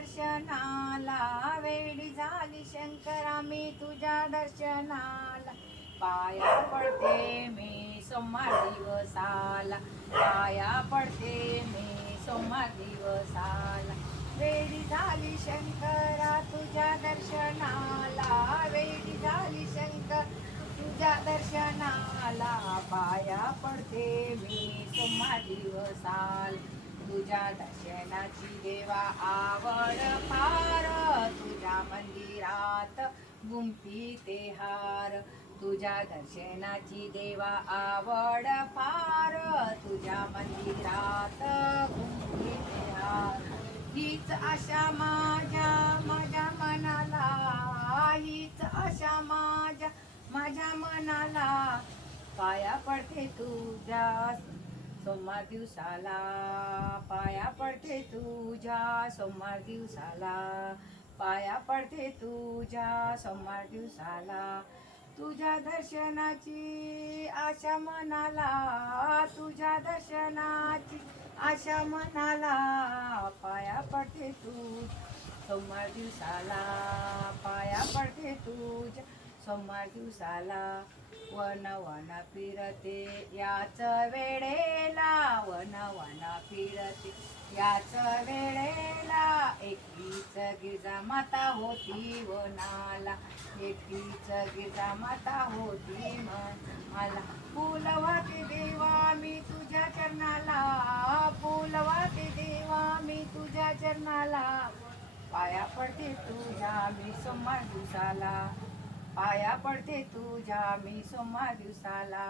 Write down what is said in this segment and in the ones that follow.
दर्शनाला वेडी झाली शंकरा मी तुझ्या दर्शनाला पाया पडते मी सोमवार दिवसाला पाया पडते मी सोमवार दिवसाला वेडी झाली शंकरा तुझ्या दर्शनाला वेडी झाली शंकर तुझ्या दर्शनाला पाया पडते मी सोमवार दिवसाला तुझ्या दर्शनाची देवा आवड फार तुझ्या मंदिरात गुंफीते हार तुझ्या दर्शनाची देवा आवड फार तुझ्या मंदिरात गुंफीते हार हीच आशा माझ्या मनाला हीच आशा माझ्या मनाला पाया पडते तुझ्या सोमवार दिवसाला पाया पडते तुझ्या सोमवार दिवसाला पाया पडते तुझ्या सोमवार दिवसाला तुझ्या दर्शनाची आशा मनाला तुझ्या दर्शनाची आशा मनाला पाया पडते तू सोमवार दिवसाला पाया पडते तुझ्या सोमवार दिवसाला वन फिरते याच वेळेला वन फिरते याच वेळेला एकटीच गिरजा माता होती वनाला एकटीच गिरजा माता होती मला फुलवाते देवा मी तुझ्या चरणाला फुलवाते देवा मी तुझ्या चरणाला पाया पडते तुझ्या मी सोमवार दिवसाला पाया पडते तुझ्या मी सोमवार दिवसाला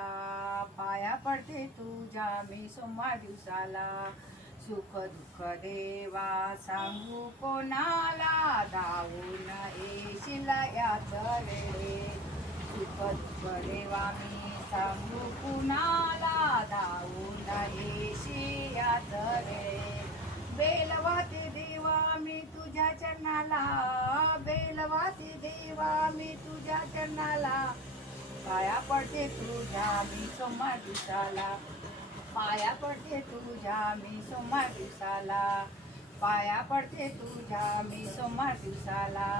पाया पडते तुझ्या मी सोमवार दिवसाला सुख दुःख देवा सांगू कोणाला धावून येशील याच वेळे सुख दुःख देवा मी सांगू कुणाला धावून येशील याच वेळे बेलवाते देवा मी तुझ्या चरणाला बेलवाते देवा मी तुझ्या चरणाला पाया पडते तुझ्या मी सोमवार दिवसाला पाया पडते तुझ्या मी सोमवार दिवसाला पाया पडते तुझ्या मी सोमवार दिवसाला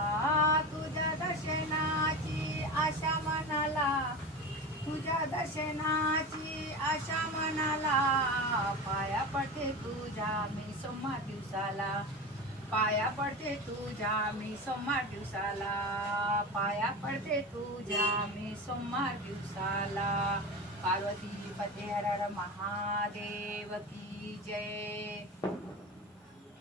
तुझ्या दर्शनाची आशा मनाला तुझ्या दर्शनाची आशा मनाला पाया पडते तुझ्या मी सोमवार दिवसाला पाया पडते तुझ्या मी सोमवार दिवसाला पाया पडते तुझ्या मी सोमवार दिवसाला पार्वती पते हर हर महादेव की जय।